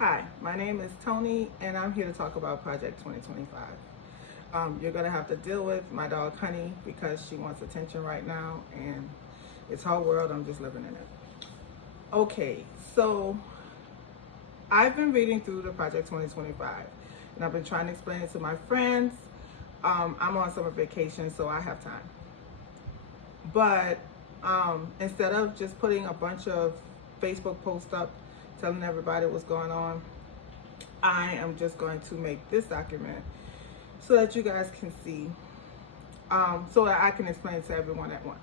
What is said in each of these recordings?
Hi, my name is Tony, and I'm here to talk about Project 2025. You're going to have to deal with my dog Honey because she wants attention right now, and it's her world. I'm just living in it. Okay, so I've been reading through the Project 2025, and I've been trying to explain it to my friends. I'm on summer vacation, so I have time. But instead of just putting a bunch of Facebook posts up telling everybody what's going on, I am just going to make this document so that you guys can see, so that I can explain it to everyone at once.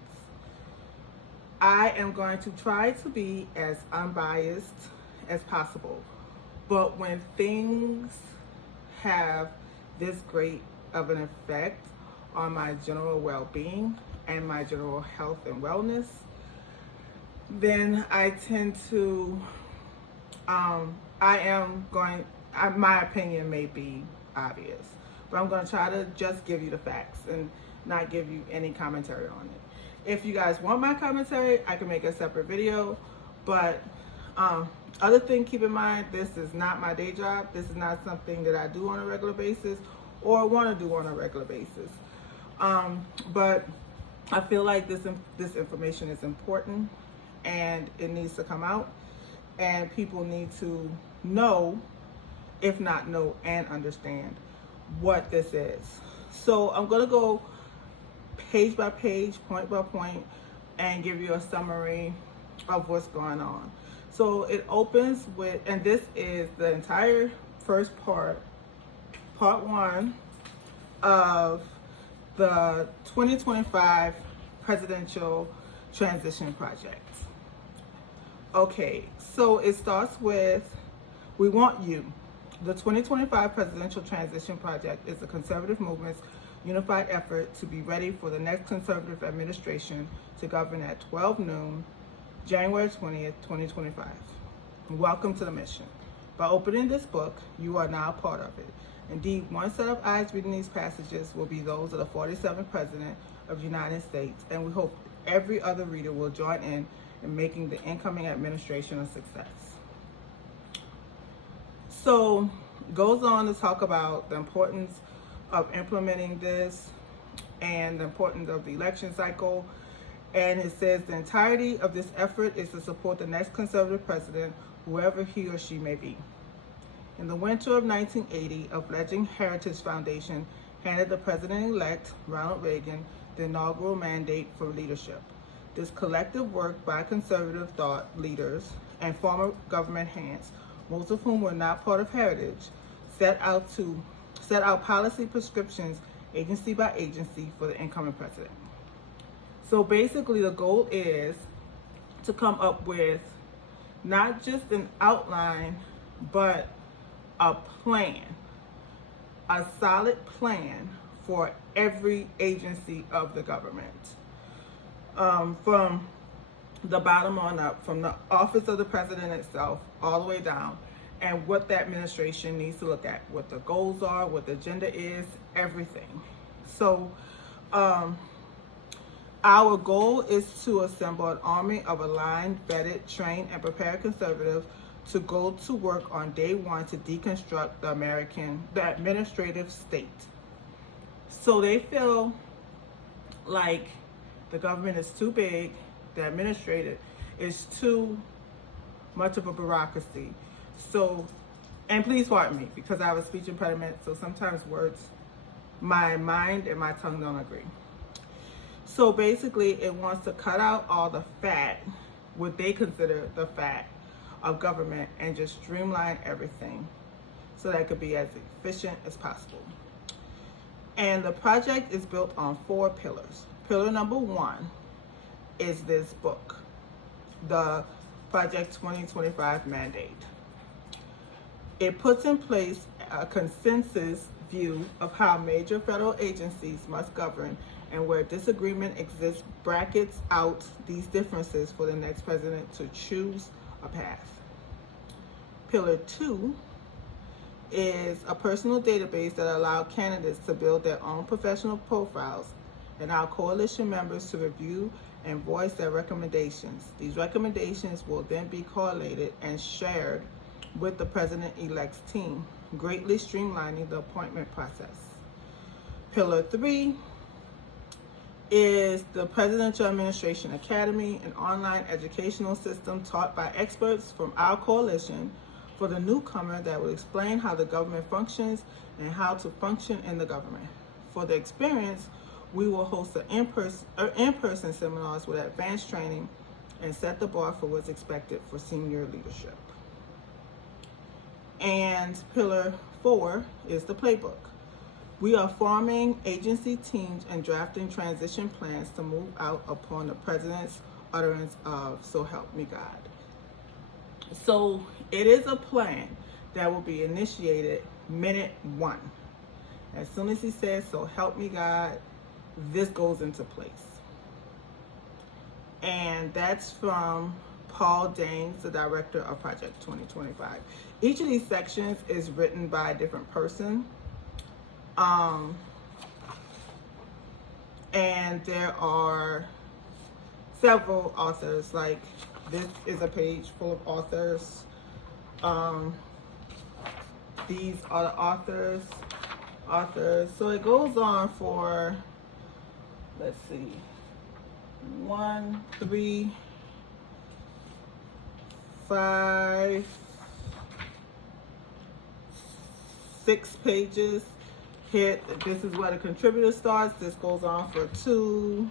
I am going to try to be as unbiased as possible, but when things have this great of an effect on my general well-being and my general health and wellness, then I tend to, my opinion may be obvious, but I'm going to try to just give you the facts and not give you any commentary on it. If you guys want my commentary, I can make a separate video, but other thing, keep in mind, this is not my day job. This is not something that I do on a regular basis or want to do on a regular basis. But I feel like this information is important and it needs to come out, and people need to know, if not know and understand, what this is. So I'm going to go page by page, point by point, and give you a summary of what's going on. So it opens with, and this is the entire first part one of the 2025 Presidential Transition Project. Okay, so it starts with, we want you. The 2025 Presidential Transition Project is the conservative movement's unified effort to be ready for the next conservative administration to govern at 12 noon, January 20th, 2025. Welcome to the mission. By opening this book, you are now part of it. Indeed, one set of eyes reading these passages will be those of the 47th President of the United States, and we hope every other reader will join in making the incoming administration a success. So, goes on to talk about the importance of implementing this and the importance of the election cycle. And it says the entirety of this effort is to support the next conservative president, whoever he or she may be. In the winter of 1980, a fledgling Heritage Foundation handed the president-elect, Ronald Reagan, the inaugural mandate for leadership. This collective work by conservative thought leaders and former government hands, most of whom were not part of Heritage, set out policy prescriptions agency by agency for the incoming president. So basically the goal is to come up with not just an outline, but a plan, a solid plan for every agency of the government. From the bottom on up, from the office of the president itself, all the way down, and what that administration needs to look at, what the goals are, what the agenda is, everything. So our goal is to assemble an army of aligned, vetted, trained, and prepared conservatives to go to work on day one to deconstruct the administrative state. So they feel like the government is too big, the administrative is too much of a bureaucracy. So, and please pardon me because I have a speech impediment, so sometimes words, my mind and my tongue don't agree. So basically it wants to cut out all the fat, what they consider the fat of government, and just streamline everything so that it could be as efficient as possible. And the project is built on 4 pillars. Pillar number 1 is this book, the Project 2025 Mandate. It puts in place a consensus view of how major federal agencies must govern, and where disagreement exists, brackets out these differences for the next president to choose a path. Pillar 2 is a personal database that allows candidates to build their own professional profiles and our coalition members to review and voice their recommendations. These recommendations will then be collated and shared with the president-elect's team, greatly streamlining the appointment process. Pillar 3 is the Presidential Administration Academy, an online educational system taught by experts from our coalition for the newcomer that will explain how the government functions and how to function in the government. For the experience, we will host in-person seminars with advanced training and set the bar for what's expected for senior leadership. And Pillar 4 is the playbook. We are forming agency teams and drafting transition plans to move out upon the president's utterance of "so help me God." So it is a plan that will be initiated minute 1. As soon as he says "so help me God," this goes into place. And that's from Paul Daines, the director of Project 2025. Each of these sections is written by a different person. And there are several authors. Like, this is a page full of authors. These are the authors. So it goes on for, let's see, 1, 3, 5, 6 pages. Here, this is where the contributor starts. This goes on for 2,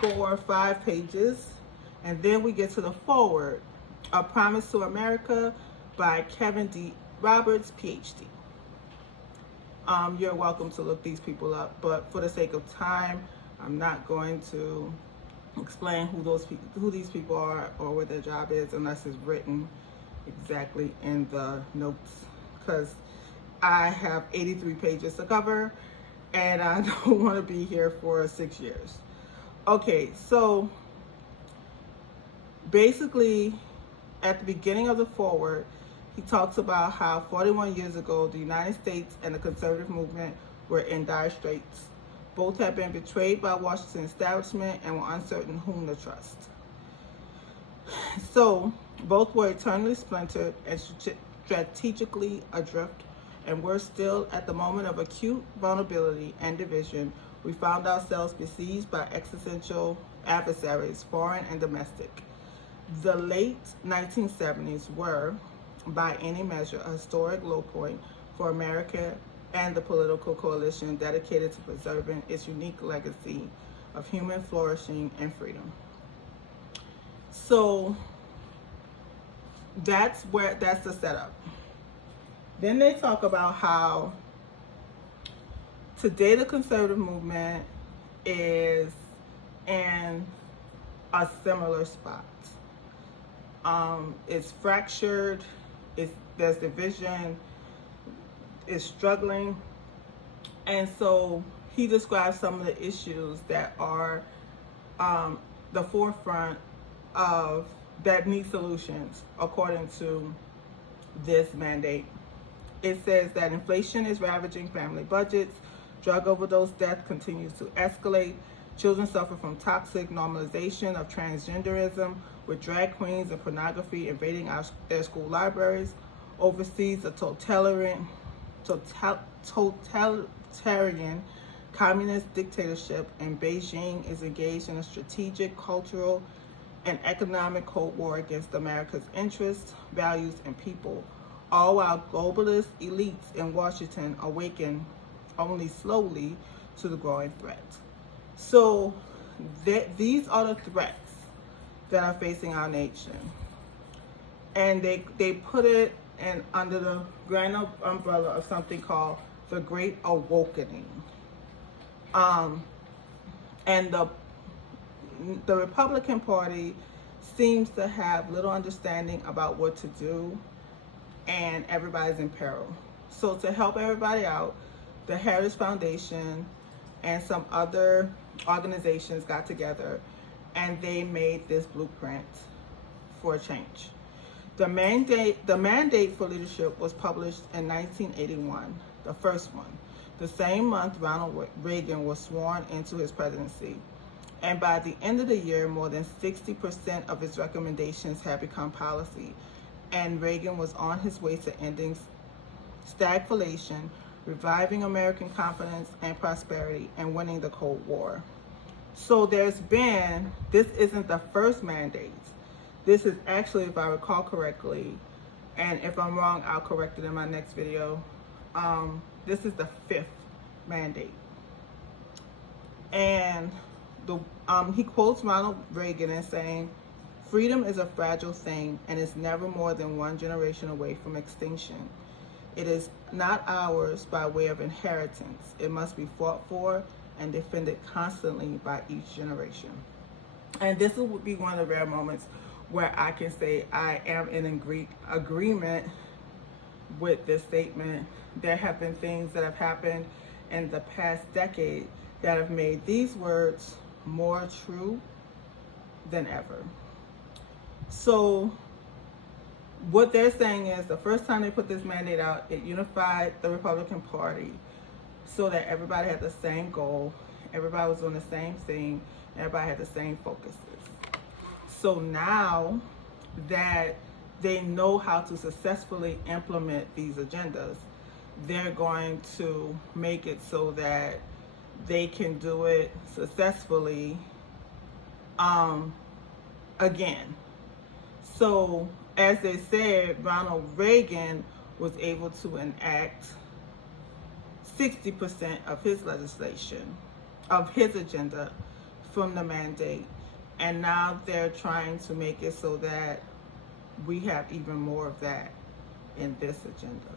4, 5 pages. And then we get to the foreword, A Promise to America by Kevin D. Roberts, PhD. You're welcome to look these people up, but for the sake of time, I'm not going to explain who these people are or what their job is unless it's written exactly in the notes, because I have 83 pages to cover and I don't want to be here for 6 years. Okay, so basically at the beginning of the foreword, he talks about how 41 years ago, the United States and the conservative movement were in dire straits. Both had been betrayed by Washington establishment and were uncertain whom to trust. So both were eternally splintered and strategically adrift, and we're still at the moment of acute vulnerability and division. We found ourselves besieged by existential adversaries, foreign and domestic. The late 1970s were, by any measure, a historic low point for America and the political coalition dedicated to preserving its unique legacy of human flourishing and freedom. So that's the setup. Then they talk about how today the conservative movement is in a similar spot. It's fractured, there's division, it's struggling, and so he describes some of the issues that are the forefront of that need solutions according to this mandate. It says that inflation is ravaging family budgets, drug overdose death continues to escalate, children suffer from toxic normalization of transgenderism, with drag queens and pornography invading their school libraries. Overseas, a totalitarian communist dictatorship in Beijing is engaged in a strategic, cultural, and economic Cold War against America's interests, values, and people, all while globalist elites in Washington awaken only slowly to the growing threat. So these are the threats that are facing our nation. And they put it under the grand umbrella of something called the Great Awakening. And the Republican Party seems to have little understanding about what to do, and everybody's in peril. So to help everybody out, the Harris Foundation and some other organizations got together and they made this blueprint for a change. The mandate for leadership was published in 1981, the first one, the same month Ronald Reagan was sworn into his presidency. And by the end of the year, more than 60% of its recommendations had become policy. and Reagan was on his way to ending stagflation, reviving American confidence and prosperity, and winning the Cold War. So this isn't the first mandate. This is actually, if I recall correctly, and if I'm wrong, I'll correct it in my next video. This is the 5th mandate. And he quotes Ronald Reagan as saying, "Freedom is a fragile thing and is never more than one generation away from extinction. It is not ours by way of inheritance. It must be fought for and defended constantly by each generation." And this will be one of the rare moments where I can say I am in agreement with this statement. There have been things that have happened in the past decade that have made these words more true than ever. So what they're saying is, the first time they put this mandate out, it unified the Republican Party so that everybody had the same goal, everybody was doing the same thing, everybody had the same focuses. So now that they know how to successfully implement these agendas, they're going to make it so that they can do it successfully again. So as they said, Ronald Reagan was able to enact 60% of his legislation, of his agenda, from the mandate. And now they're trying to make it so that we have even more of that in this agenda.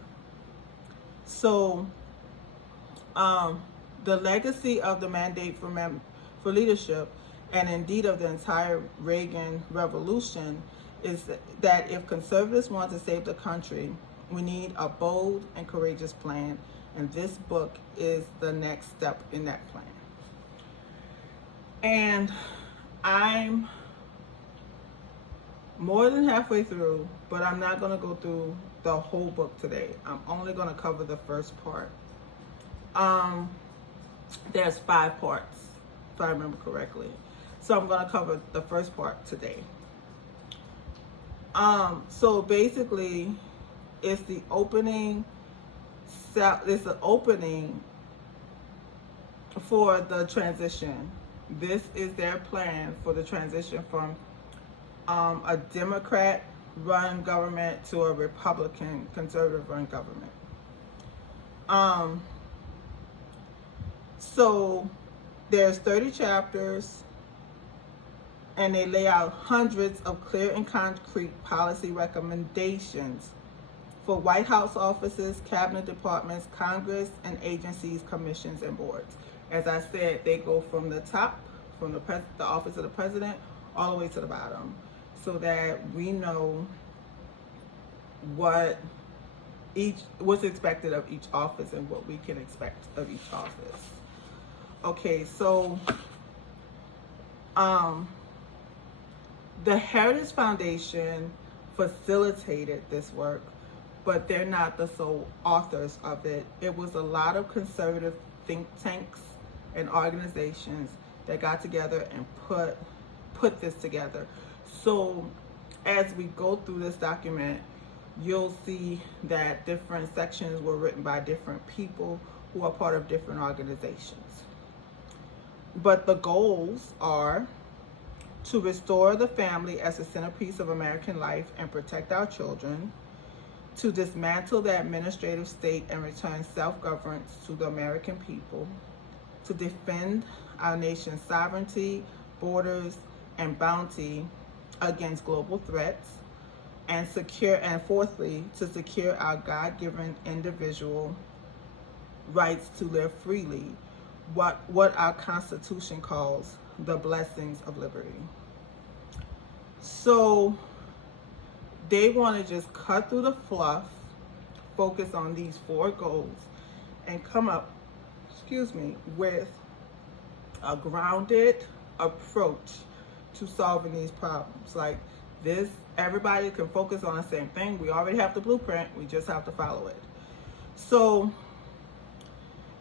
So the legacy of the mandate for leadership, and indeed of the entire Reagan revolution, is that if conservatives want to save the country, we need a bold and courageous plan, and this book is the next step in that plan. And I'm more than halfway through, but I'm not going to go through the whole book today. I'm only going to cover the first part. There's 5 parts, if I remember correctly. So I'm going to cover the first part today. So basically, it's the opening. It's the opening for the transition. This is their plan for the transition from a Democrat-run government to a Republican, conservative-run government. So there's 30 chapters, and they lay out hundreds of clear and concrete policy recommendations for White House offices, cabinet departments, Congress, and agencies, commissions, and boards. As I said, they go from the top, from the office of the president, all the way to the bottom, so that we know what's expected of each office and what we can expect of each office. Okay, so the Heritage Foundation facilitated this work, but they're not the sole authors of it. It was a lot of conservative think tanks and organizations that got together and put this together. So as we go through this document, you'll see that different sections were written by different people who are part of different organizations. But the goals are to restore the family as the centerpiece of American life and protect our children, to dismantle the administrative state and return self-governance to the American people, to defend our nation's sovereignty, borders, and bounty against global threats, and fourthly, to secure our God-given individual rights to live freely, what our Constitution calls the blessings of liberty. So they want to just cut through the fluff, focus on these 4 goals, and come up, with a grounded approach to solving these problems. Like this, everybody can focus on the same thing. We already have the blueprint, we just have to follow it. So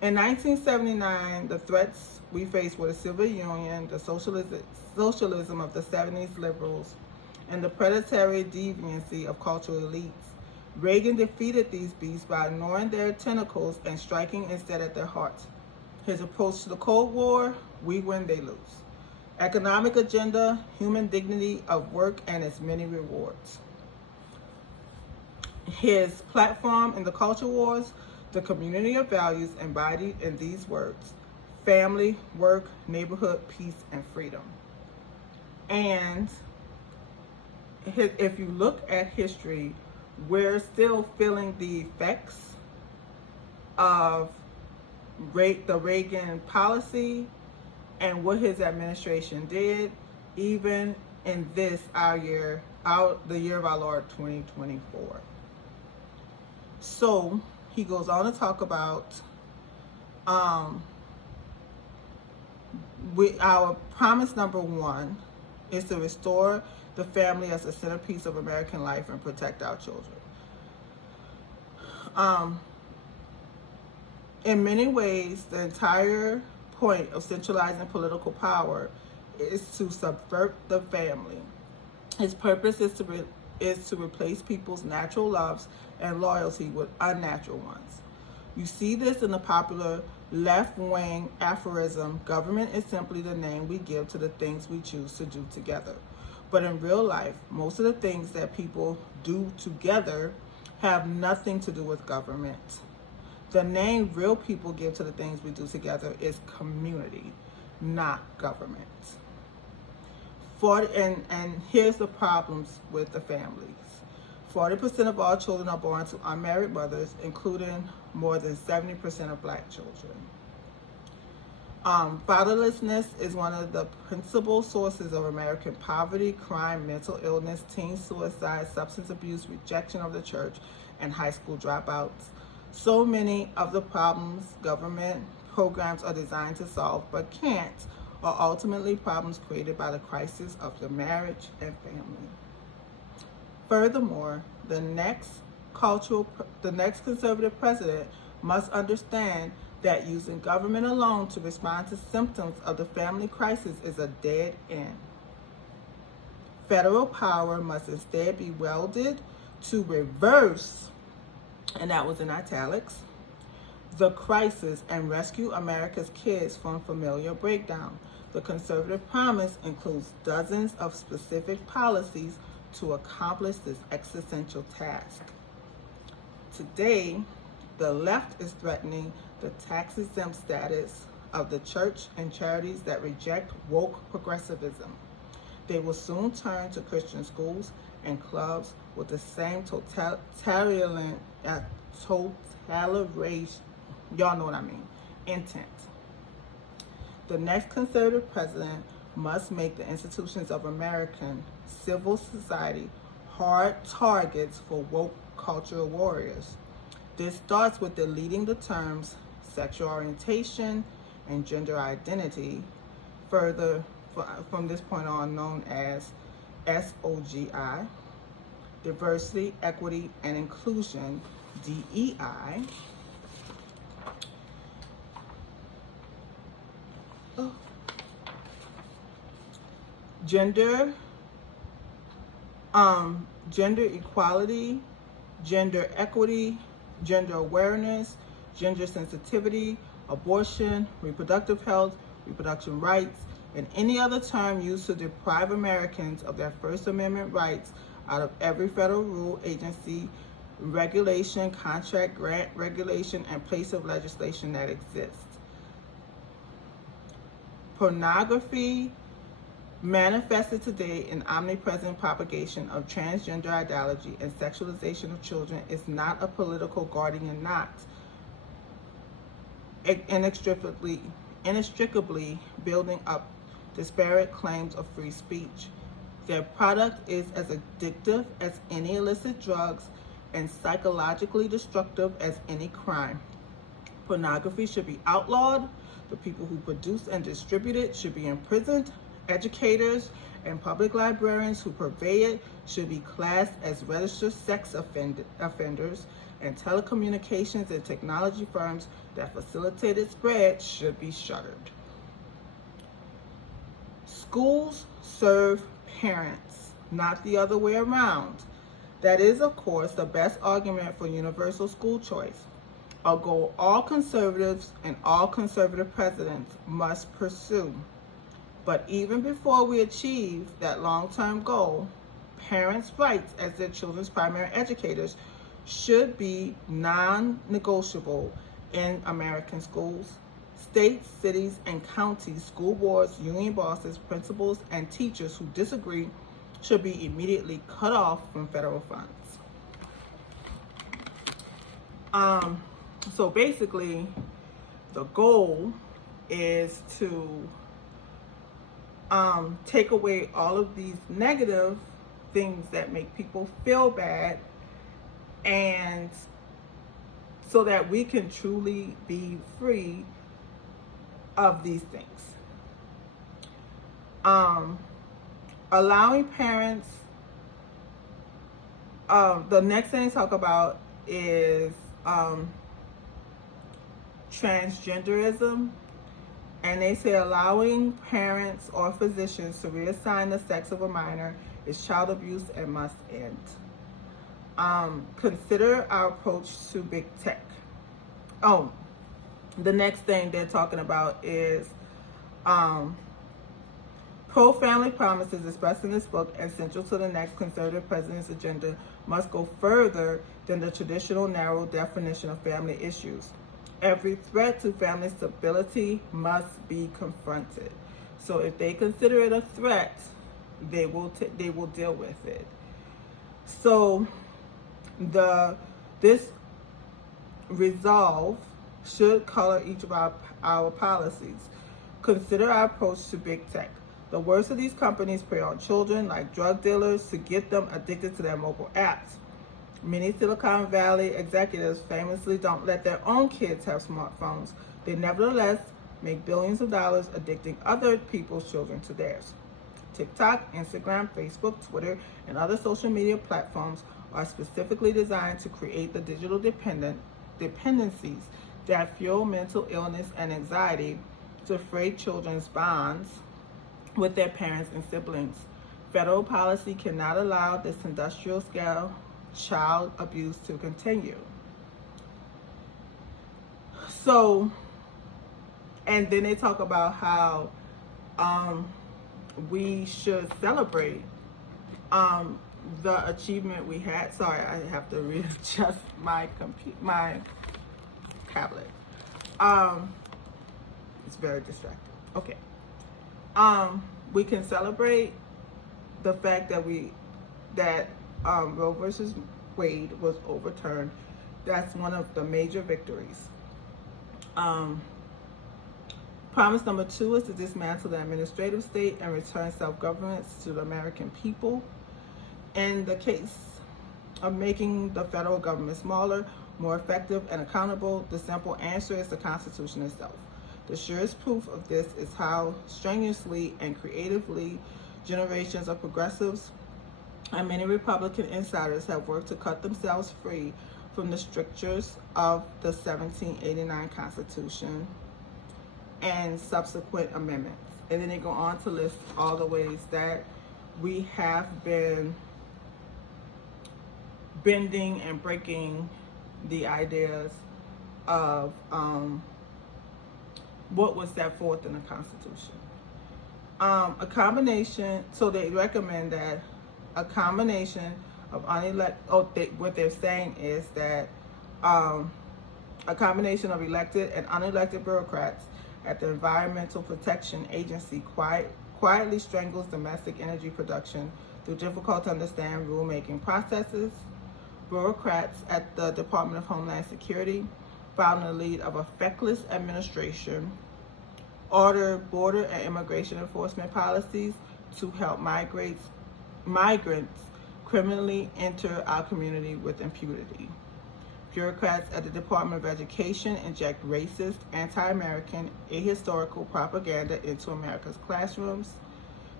in 1979, the threats we faced were the Soviet Union, the socialism of the 70s liberals, and the predatory deviancy of cultural elites. Reagan defeated these beasts by ignoring their tentacles and striking instead at their hearts. His approach to the Cold War: we win, they lose. Economic agenda: human dignity of work and its many rewards. His platform in the culture wars: the community of values embodied in these words: family, work, neighborhood, peace, and freedom. And if you look at history, we're still feeling the effects of the Reagan policy and what his administration did, even in this the year of our Lord 2024. So he goes on to talk about our promise number one is to restore the family as a centerpiece of American life and protect our children. In many ways, the entire point of centralizing political power is to subvert the family. His purpose is to replace people's natural loves and loyalty with unnatural ones. You see this in the popular left-wing aphorism: government is simply the name we give to the things we choose to do together. But in real life, most of the things that people do together have nothing to do with government. The name real people give to the things we do together is community, not government. And here's the problems with the families. 40% of all children are born to unmarried mothers, including more than 70% of Black children. Fatherlessness is one of the principal sources of American poverty, crime, mental illness, teen suicide, substance abuse, rejection of the church, and high school dropouts. So many of the problems government programs are designed to solve but can't are ultimately problems created by the crisis of the marriage and family. Furthermore, the next conservative president must understand that using government alone to respond to symptoms of the family crisis is a dead end. Federal power must instead be wielded to reverse, and that was in italics, the crisis and rescue America's kids from familial breakdown. The conservative promise includes dozens of specific policies to accomplish this existential task. Today, the left is threatening the tax-exempt status of the church and charities that reject woke progressivism. They will soon turn to Christian schools and clubs with the same totalitarian, y'all know what I mean, intent. The next conservative president must make the institutions of American civil society hard targets for woke cultural warriors. This starts with deleting the terms sexual orientation and gender identity, further from this point on known as SOGI, diversity, equity, and inclusion, DEI. Gender equality, gender equity, gender awareness, gender sensitivity, abortion, reproductive health, reproduction rights, and any other term used to deprive Americans of their First Amendment rights out of every federal rule, agency, regulation, contract, grant, regulation, and place of legislation that exists. Pornography manifested today in omnipresent propagation of transgender ideology and sexualization of children is not a political Gordian knot, inextricably building up disparate claims of free speech. Their product is as addictive as any illicit drugs and psychologically destructive as any crime. Pornography should be outlawed. The people who produce and distribute it should be imprisoned. Educators and public librarians who purvey it should be classed as registered sex offenders, and telecommunications and technology firms that facilitate its spread should be shuttered. Schools serve parents not the other way around. That is, of course, the best argument for universal school choice, a goal all conservatives and all conservative presidents must pursue. But even before we achieve that long-term goal, parents' rights as their children's primary educators should be non-negotiable in American schools. States, cities, and counties, school boards, union bosses, principals, and teachers who disagree should be immediately cut off from federal funds. So basically, the goal is to take away all of these negative things that make people feel bad, and so that we can truly be free of these things. Allowing parents, the next thing they talk about is transgenderism, and they say allowing parents or physicians to reassign the sex of a minor is child abuse and must end. Consider our approach to big tech. Oh, the next thing they're talking about is pro-family promises expressed in this book and central to the next conservative president's agenda must go further than the traditional narrow definition of family issues. Every threat to family stability must be confronted. So if they consider it a threat, they will deal with it. So this resolve should color each of our policies. Consider our approach to big tech. The worst of these companies prey on children like drug dealers to get them addicted to their mobile apps. Many Silicon Valley executives famously don't let their own kids have smartphones. They nevertheless make billions of dollars addicting other people's children to theirs. TikTok, Instagram, Facebook, Twitter, and other social media platforms are specifically designed to create the digital dependencies that fuel mental illness and anxiety to fray children's bonds with their parents and siblings. Federal policy cannot allow this industrial scale child abuse to continue. So, and then they talk about how we should celebrate the achievement we had. Sorry, I have to readjust my tablet. It's very distracting. Okay. We can celebrate the fact that Roe versus Wade was overturned. That's one of the major victories. Promise number 2 is to dismantle the administrative state and return self-governance to the American people. In the case of making the federal government smaller, more effective, and accountable, the simple answer is the Constitution itself. The surest proof of this is how strenuously and creatively generations of progressives and many Republican insiders have worked to cut themselves free from the strictures of the 1789 Constitution and subsequent amendments. And then they go on to list all the ways that we have been bending and breaking the ideas of what was set forth in the Constitution. A combination, so they recommend that a combination of what they're saying is that a combination of elected and unelected bureaucrats at the Environmental Protection Agency quietly strangles domestic energy production through difficult to understand rulemaking processes. Bureaucrats at the Department of Homeland Security, following the lead of a feckless administration, order border and immigration enforcement policies to help migrants criminally enter our community with impunity. Bureaucrats at the Department of Education inject racist, anti-American, ahistorical propaganda into America's classrooms.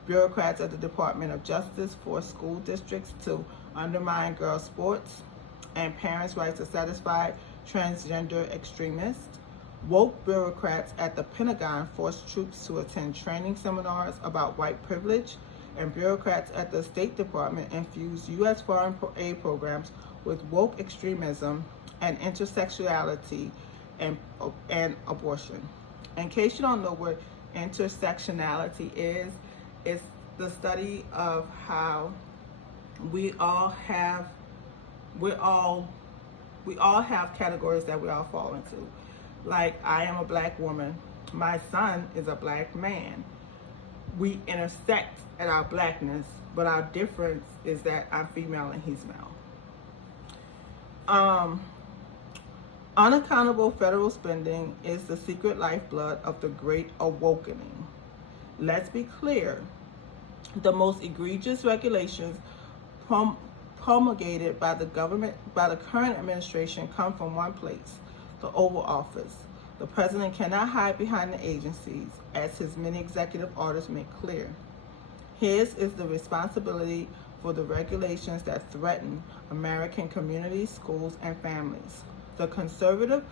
Bureaucrats at the Department of Justice force school districts to undermine girls' sports and parents' rights to satisfy transgender extremists. Woke bureaucrats at the Pentagon force troops to attend training seminars about white privilege and bureaucrats at the State Department infuse U.S. foreign aid programs with woke extremism and intersectionality and abortion. In case you don't know what intersectionality is, it's the study of how we all have categories that we all fall into. Like, I am a black woman. My son is a black man. We intersect at our blackness, but our difference is that I'm female and he's male. Unaccountable federal spending is the secret lifeblood of the Great Awakening. Let's be clear. The most egregious regulations promulgated by the current administration come from one place, the Oval Office. The president cannot hide behind the agencies, as his many executive orders make clear. His is the responsibility for the regulations that threaten American communities, schools, and families. The conservative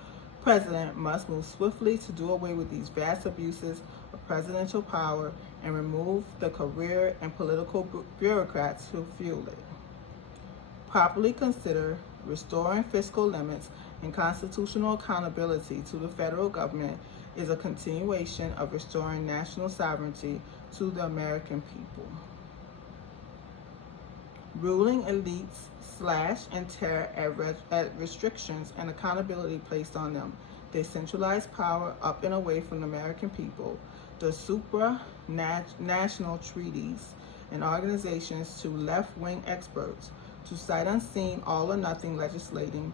president must move swiftly to do away with these vast abuses of presidential power and remove the career and political bureaucrats who fuel it. Properly consider restoring fiscal limits and constitutional accountability to the federal government is a continuation of restoring national sovereignty to the American people. Ruling elites slash and tear at restrictions and accountability placed on them. They centralize power up and away from the American people. The supranational treaties and organizations to left-wing experts, to sight unseen, all or nothing legislating,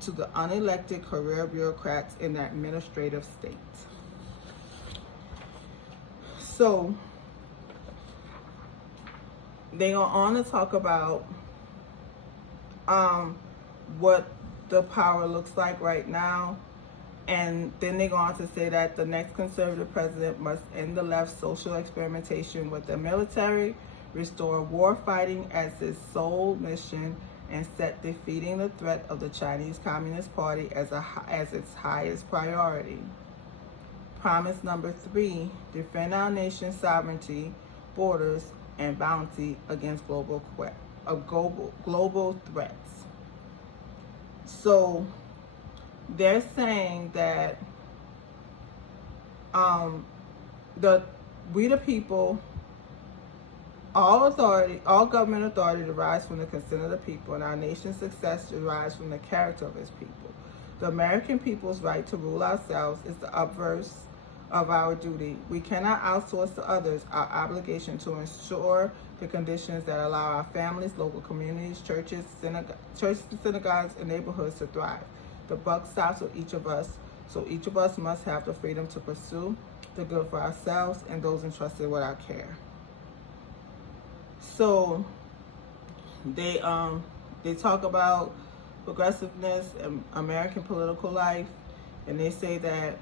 to the unelected career bureaucrats in the administrative state. So they go on to talk about what the power looks like right now, and then they go on to say that the next conservative president must end the left's social experimentation with the military, restore war fighting as its sole mission, and set defeating the threat of the Chinese Communist Party as its highest priority. Promise number 3, defend our nation's sovereignty, borders, and bounty against global threats. So they're saying that we the people, all government authority derives from the consent of the people, and our nation's success derives from the character of its people. The American people's right to rule ourselves is the obverse of our duty. We cannot outsource to others our obligation to ensure the conditions that allow our families, local communities, churches, synagogues, and neighborhoods to thrive. The buck stops with each of us, so each of us must have the freedom to pursue the good for ourselves and those entrusted with our care. So they talk about progressiveness and American political life, and they say that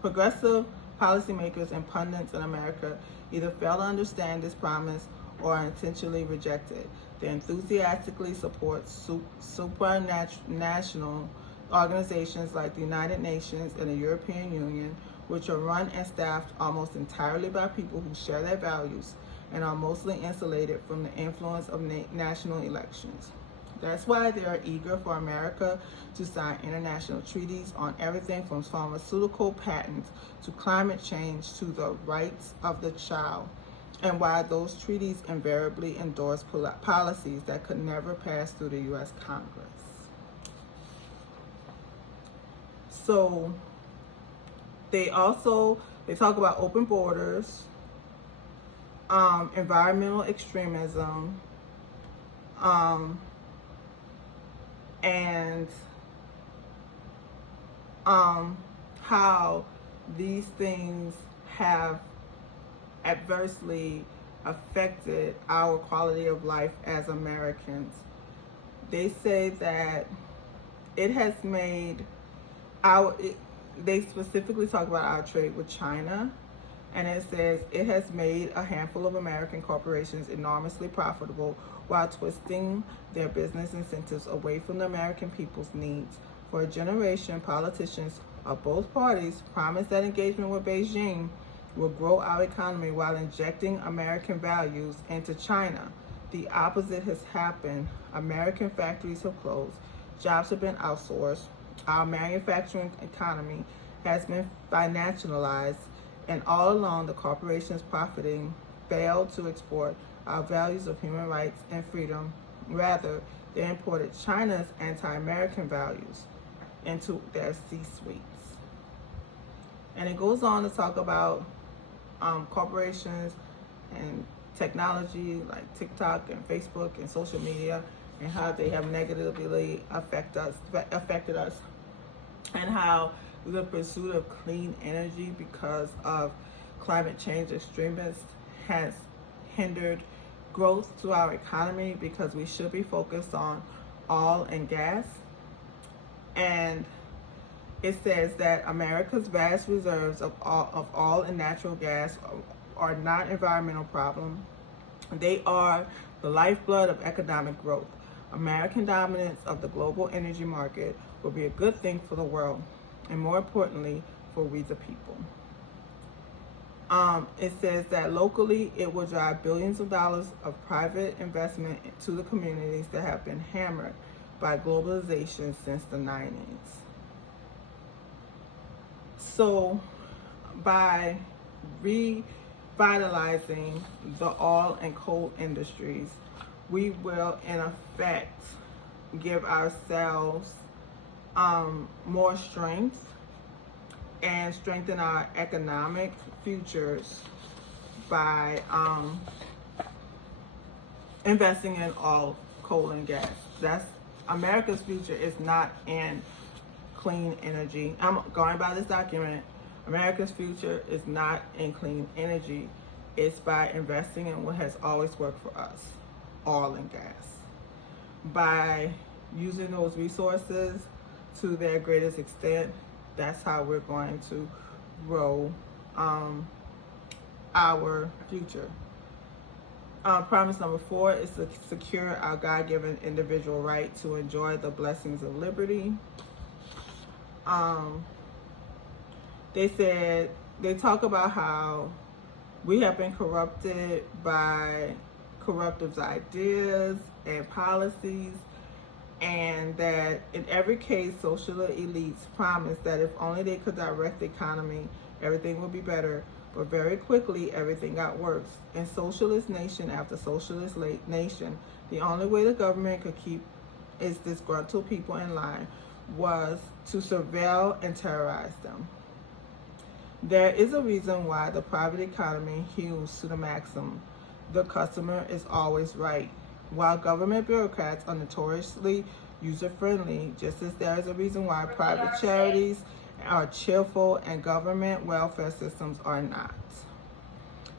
progressive policymakers and pundits in America either fail to understand this promise or intentionally reject it. They enthusiastically support supranational organizations like the United Nations and the European Union, which are run and staffed almost entirely by people who share their values and are mostly insulated from the influence of national elections. That's why they are eager for America to sign international treaties on everything from pharmaceutical patents to climate change to the rights of the child, and why those treaties invariably endorse policies that could never pass through the U.S. Congress. So they talk about open borders, environmental extremism, and how these things have adversely affected our quality of life as Americans. They say that it has made they specifically talk about our trade with China, and it says it has made a handful of American corporations enormously profitable while twisting their business incentives away from the American people's needs. For a generation, politicians of both parties promised that engagement with Beijing will grow our economy while injecting American values into China. The opposite has happened. American factories have closed, jobs have been outsourced, our manufacturing economy has been financialized, and all along the corporations profiting failed to export our values of human rights and freedom. Rather, they imported China's anti-American values into their C-suites. And it goes on to talk about corporations and technology like TikTok and Facebook and social media, and how they have negatively affected us, and how the pursuit of clean energy because of climate change extremists has hindered growth to our economy, because we should be focused on oil and gas. And it says that America's vast reserves of oil and natural gas are not environmental problem. They are the lifeblood of economic growth. American dominance of the global energy market will be a good thing for the world, and more importantly, for we the people. It says that locally, it will drive billions of dollars of private investment to the communities that have been hammered by globalization since the 90s. So, by revitalizing the oil and coal industries, we will, in effect, give ourselves more strength and strengthen our economic futures by investing in oil, coal, and gas. That's America's future is not in clean energy. I'm going by this document. America's future is not in clean energy. It's by investing in what has always worked for us, oil and gas. By using those resources to their greatest extent, that's how we're going to grow our future. Promise number 4 is to secure our God-given individual right to enjoy the blessings of liberty. They talk about how we have been corrupted by corruptive ideas and policies, and that in every case, social elites promised that if only they could direct the economy, everything would be better. But very quickly, everything got worse. In socialist nation after socialist nation, the only way the government could keep its disgruntled people in line was to surveil and terrorize them. There is a reason why the private economy hews to the maxim: the customer is always right. While government bureaucrats are notoriously user-friendly, just as there is a reason why private charities are cheerful and government welfare systems are not.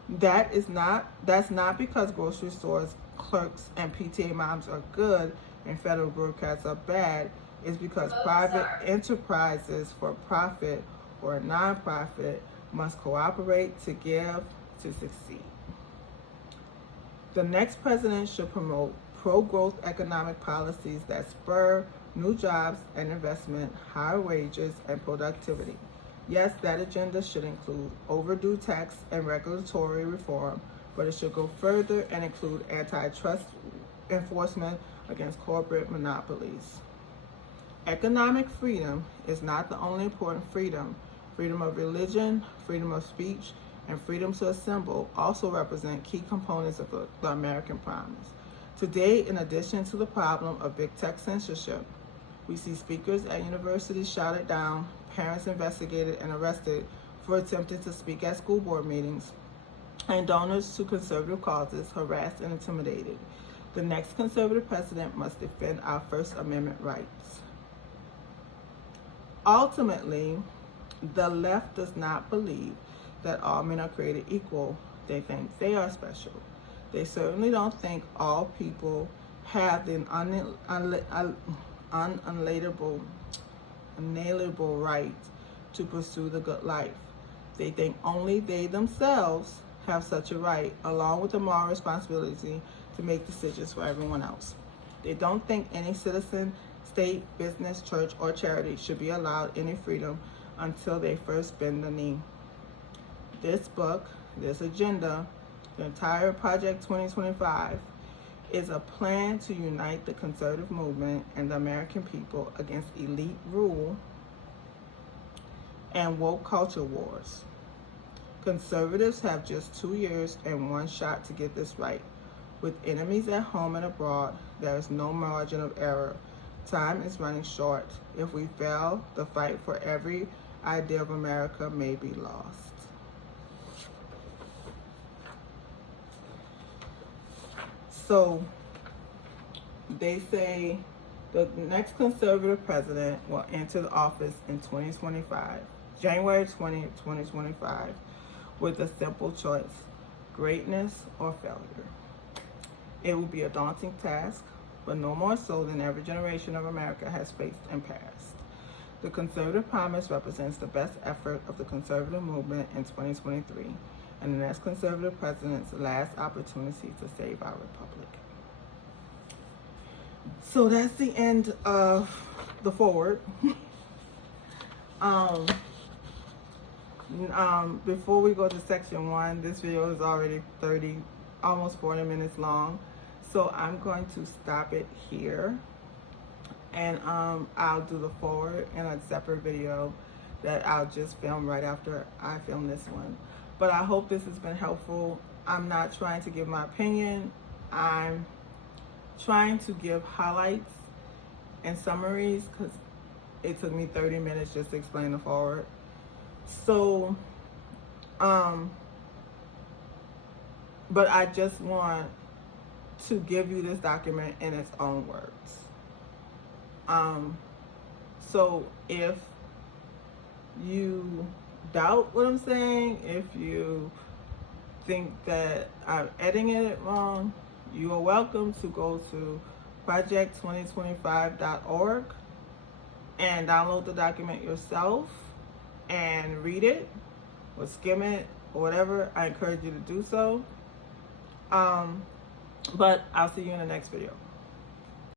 That's not because grocery stores, clerks, and PTA moms are good and federal bureaucrats are bad. It's because private enterprises for profit or nonprofit must cooperate to give to succeed. The next president should promote pro-growth economic policies that spur new jobs and investment, higher wages, and productivity. Yes, that agenda should include overdue tax and regulatory reform, but it should go further and include antitrust enforcement against corporate monopolies. Economic freedom is not the only important freedom. Freedom of religion, freedom of speech, and freedom to assemble also represent key components of the American promise. Today, in addition to the problem of big tech censorship, we see speakers at universities shouted down, parents investigated and arrested for attempting to speak at school board meetings, and donors to conservative causes harassed and intimidated. The next conservative president must defend our First Amendment rights. Ultimately, the left does not believe that all men are created equal. They think they are special. They certainly don't think all people have the unalienable right to pursue the good life. They think only they themselves have such a right, along with the moral responsibility to make decisions for everyone else. They don't think any citizen, state, business, church, or charity should be allowed any freedom until they first bend the knee. this book, this agenda, the entire Project 2025, is a plan to unite the conservative movement and the American people against elite rule and woke culture wars. Conservatives have just 2 years and one shot to get this right. With enemies at home and abroad, there is no margin of error. Time is running short. If we fail, the fight for every idea of America may be lost. So they say the next conservative president will enter the office in 2025, January 20th, 2025, with a simple choice: greatness or failure. It will be a daunting task, but no more so than every generation of America has faced and passed. The conservative promise represents the best effort of the conservative movement in 2023 and the next conservative president's last opportunity to save our republic. So that's the end of the forward. Before we go to section 1, this video is already almost 40 minutes long. So I'm going to stop it here, and I'll do the forward in a separate video that I'll just film right after I film this one. But I hope this has been helpful. I'm not trying to give my opinion. I'm trying to give highlights and summaries because it took me 30 minutes just to explain the forward. So, but I just want to give you this document in its own words. So if you doubt what I'm saying, if you think that I'm editing it wrong, you are welcome to go to project2025.org and download the document yourself and read it or skim it or whatever. I encourage you to do so. But I'll see you in the next video.